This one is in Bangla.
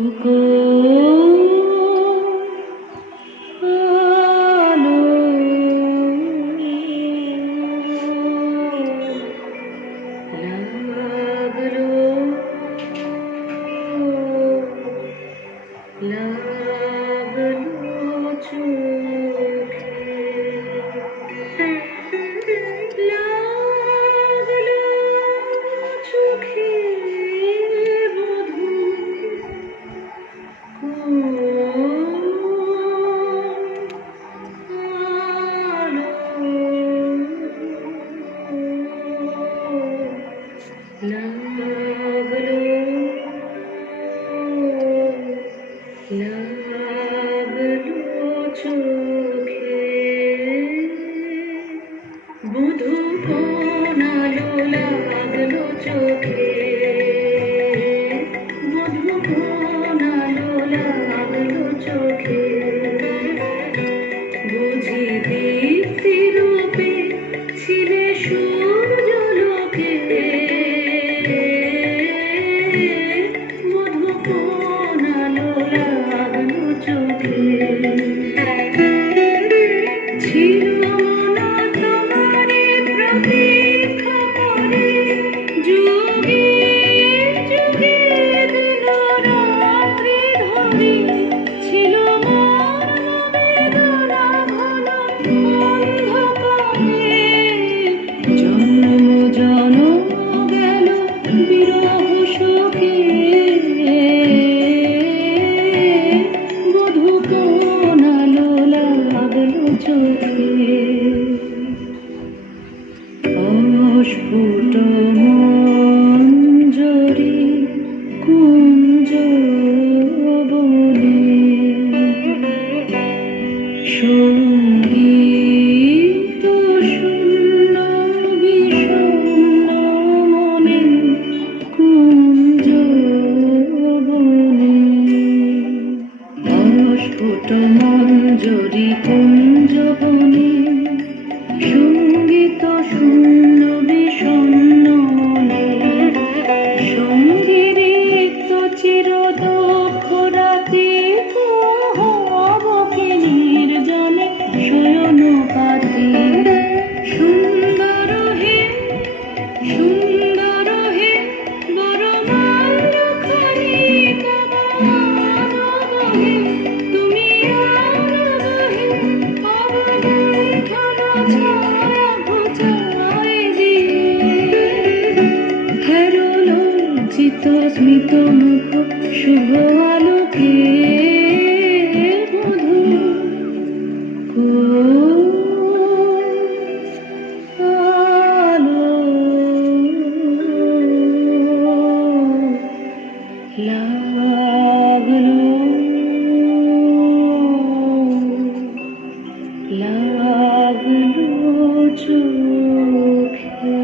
ওগো আলো লাগলো লাগলো চোখে লাগলো চোখে বধূ কোন আলো লাগলো চোখে বধূ কোন আলো লাগলো চোখে বুঝি দীপ্তি রূপে ছিলে সূর্যলোকে বধূ কোন আলো লাগলো চোখে ছিল যুগে যুগে দিন রাত্রি ধরে ছিল বেদনা ঘন অন্ধকারে জন্ম জন্ম গেল বিরহ শোকে বধূ কোন আলো লাগলো চোখে অস্ফুট মঞ্জরি কুঞ্জ বনে সঙ্গীত শূন্য বিষণ্ণ মনে কুঞ্জ বনে অস্ফুট মঞ্জরি কুঞ্জ বনে সঙ্গীত শূন্য বিষণ্ণ মনে সঙ্গীত চিরদক্ষ রাতে হবকে নির্জনে শয়ন পাতে সুন্দর হে বড় মাল্যখানি হে তুমি আনবহে অবগুণ্ঠন ছায়া ঘুচায় দিয়ে হেরো লজ্জিত স্মিত মুখ শুভ আলোকে বধূ আলো লাগলো চোখে।